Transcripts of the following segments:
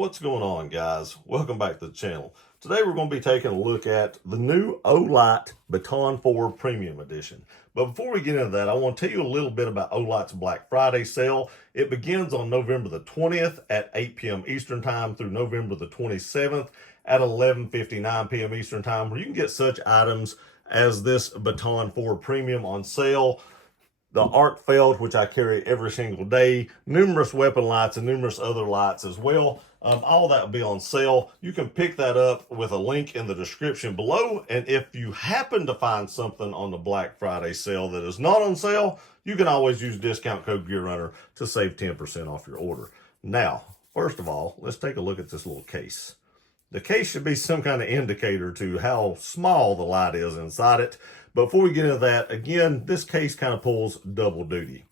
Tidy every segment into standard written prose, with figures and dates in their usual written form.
What's going on, guys? Welcome back to the channel. Today we're going to be taking a look at the new Olight Baton 4 Premium Edition. But before we get into that, I want to tell you a little bit about Olight's Black Friday sale. It begins on November the 20th at 8 p.m. Eastern Time through November the 27th at 11:59 p.m. Eastern Time, where you can get such items as this Baton 4 Premium on sale, the arc felt, which I carry every single day, numerous weapon lights and numerous other lights as well. All that will be on sale. You can pick that up with a link in the description below. And if you happen to find something on the Black Friday sale that is not on sale, you can always use discount code GearRunner to save 10% off your order. Now, first of all, let's take a look at this little case. The case should be some kind of indicator to how small the light is inside it. But before we get into that, again, this case kind of pulls double duty.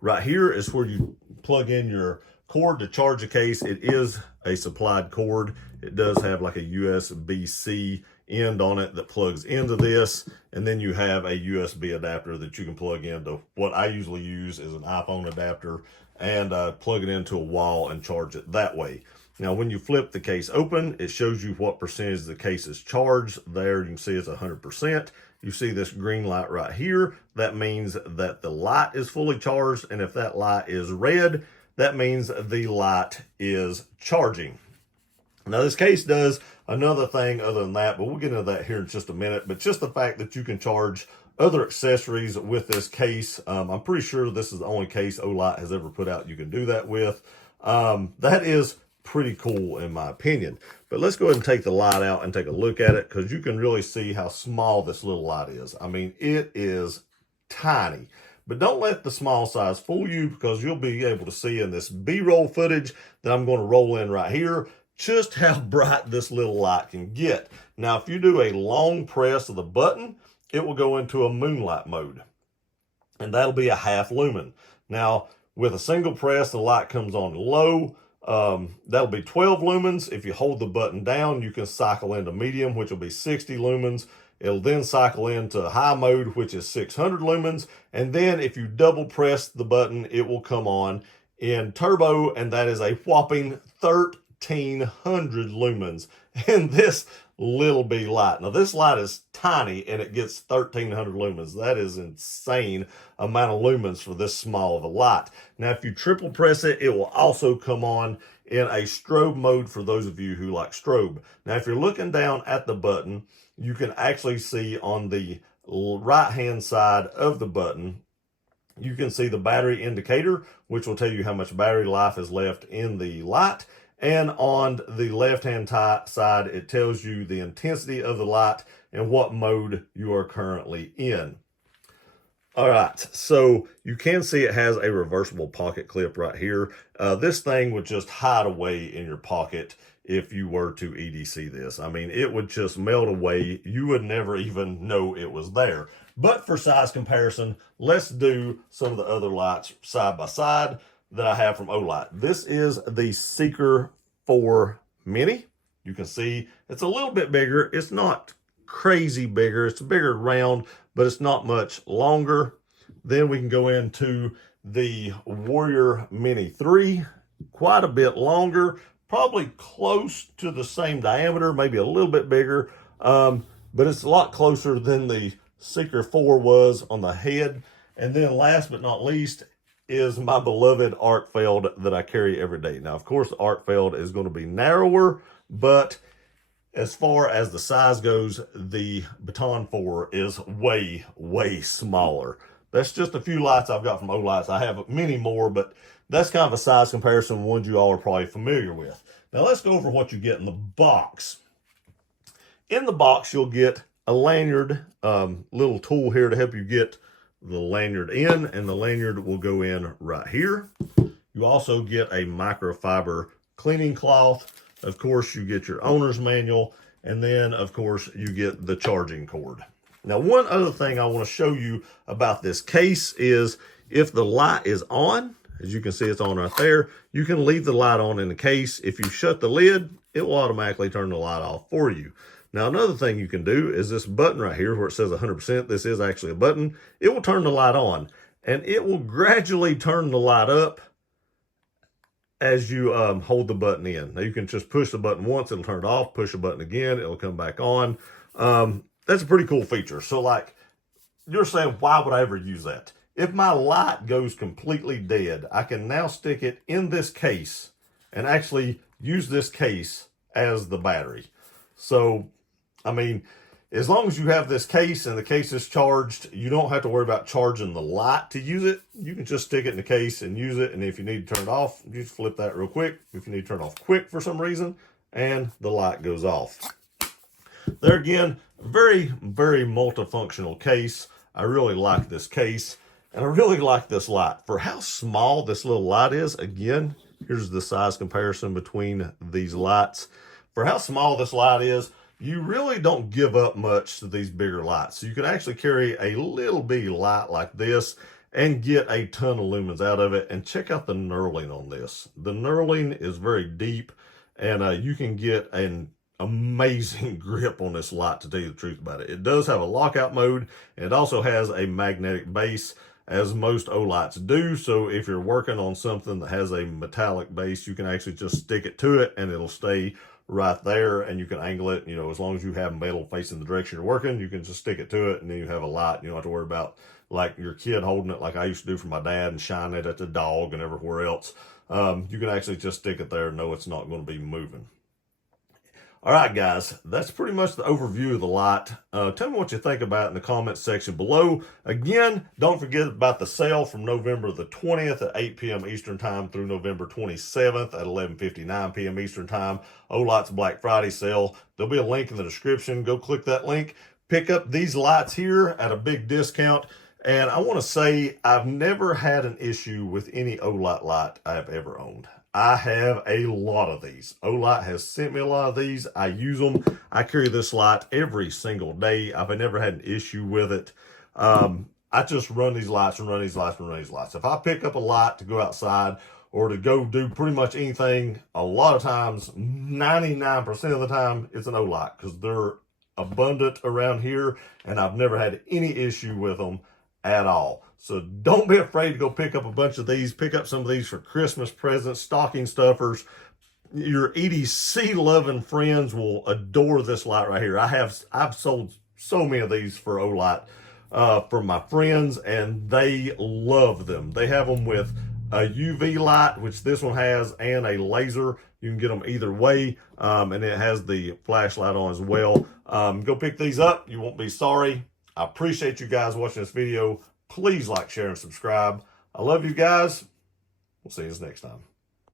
Right here is where you plug in your cord to charge the case. It is a supplied cord. It does have like a USB-C end on it that plugs into this. And then you have a USB adapter that you can plug into. What I usually use is an iPhone adapter and plug it into a wall and charge it that way. Now, when you flip the case open, it shows you what percentage the case is charged. There, you can see it's 100%. You see this green light right here. That means that the light is fully charged. And if that light is red, that means the light is charging. Now, this case does another thing other than that, but we'll get into that here in just a minute. But just the fact that you can charge other accessories with this case, I'm pretty sure this is the only case Olight has ever put out you can do that with. That is pretty cool in my opinion. But let's go ahead and take the light out and take a look at it, because you can really see how small this little light is. I mean, it is tiny. But don't let the small size fool you, because you'll be able to see in this B-roll footage that I'm going to roll in right here just how bright this little light can get. Now, if you do a long press of the button, it will go into a moonlight mode, and that'll be a half lumen. Now, with a single press, the light comes on low. That'll be 12 lumens. If you hold the button down, you can cycle into medium, which will be 60 lumens. It'll then cycle into high mode, which is 600 lumens. And then if you double press the button, it will come on in turbo, and that is a whopping 1300 lumens in this little B light. Now, this light is tiny and it gets 1300 lumens. That is insane amount of lumens for this small of a light. Now, if you triple press it, it will also come on in a strobe mode for those of you who like strobe. Now, if you're looking down at the button, you can actually see on the right-hand side of the button, you can see the battery indicator, which will tell you how much battery life is left in the light. And on the left-hand side, it tells you the intensity of the light and what mode you are currently in. All right, so you can see it has a reversible pocket clip right here. This thing would just hide away in your pocket if you were to EDC this. I mean, it would just melt away. You would never even know it was there. But for size comparison, let's do some of the other lights side by side that I have from Olight. This is the Seeker 4 Mini. You can see it's a little bit bigger. It's not crazy bigger. It's bigger round, but it's not much longer. Then we can go into the Warrior Mini 3, quite a bit longer, probably close to the same diameter, maybe a little bit bigger, but it's a lot closer than the Seeker 4 was on the head. And then last but not least is my beloved arc feld that I carry every day. Now, of course, the arc feld is going to be narrower, but as far as the size goes, the Baton 4 is way, way smaller. That's just a few lights I've got from Olight. I have many more, but that's kind of a size comparison, ones you all are probably familiar with. Now, let's go over what you get in the box. In the box, you'll get a lanyard, little tool here to help you get the lanyard in, and the lanyard will go in right here. You also get a microfiber cleaning cloth. Of course, you get your owner's manual, and then, of course, you get the charging cord. Now, one other thing I want to show you about this case is if the light is on, as you can see, it's on right there, you can leave the light on in the case. If you shut the lid, it will automatically turn the light off for you. Now, another thing you can do is this button right here where it says 100%, this is actually a button. It will turn the light on, and it will gradually turn the light up as you hold the button in. Now you can just push the button once, it'll turn it off, push the button again, it'll come back on. That's a pretty cool feature. So like, you're saying, why would I ever use that? If my light goes completely dead, I can now stick it in this case and actually use this case as the battery. So, I mean, as long as you have this case and the case is charged, you don't have to worry about charging the light to use it. You can just stick it in the case and use it. And if you need to turn it off, you just flip that real quick. If you need to turn it off quick for some reason, and the light goes off. There again, very, very multifunctional case. I really like this case, and I really like this light. For how small this little light is, again, here's the size comparison between these lights. For how small this light is, you really don't give up much to these bigger lights. So you can actually carry a little bitty light like this and get a ton of lumens out of it. And check out the knurling on this. The knurling is very deep, and you can get an amazing grip on this light, to tell you the truth about it. It does have a lockout mode, and it also has a magnetic base, as most Olights do. So if you're working on something that has a metallic base, you can actually just stick it to it and it'll stay right there, and you can angle it, you know, as long as you have metal facing the direction you're working, you can just stick it to it, and then you have a light. You don't have to worry about like your kid holding it like I used to do for my dad and shine it at the dog and everywhere else. You can actually just stick it there and know it's not going to be moving. All right, guys, that's pretty much the overview of the light. Tell me what you think about it in the comments section below. Again, don't forget about the sale from November the 20th at 8 p.m. Eastern Time through November 27th at 11:59 p.m. Eastern Time. Olight's Black Friday sale. There'll be a link in the description. Go click that link. Pick up these lights here at a big discount. And I want to say I've never had an issue with any Olight light I've ever owned. I have a lot of these. Olight has sent me a lot of these. I use them. I carry this light every single day. I've never had an issue with it. I just run these lights and run these lights and run these lights. If I pick up a light to go outside or to go do pretty much anything, a lot of times, 99% of the time, it's an Olight, because they're abundant around here, and I've never had any issue with them at all. So don't be afraid to go pick up a bunch of these. Pick up some of these for Christmas presents, stocking stuffers. Your EDC loving friends will adore this light right here. I've sold so many of these for Olight for my friends, and they love them. They have them with a UV light, which this one has, and a laser. You can get them either way, and it has the flashlight on as well. Go pick these up. You won't be sorry. I appreciate you guys watching this video. Please like, share, and subscribe. I love you guys. We'll see you next time.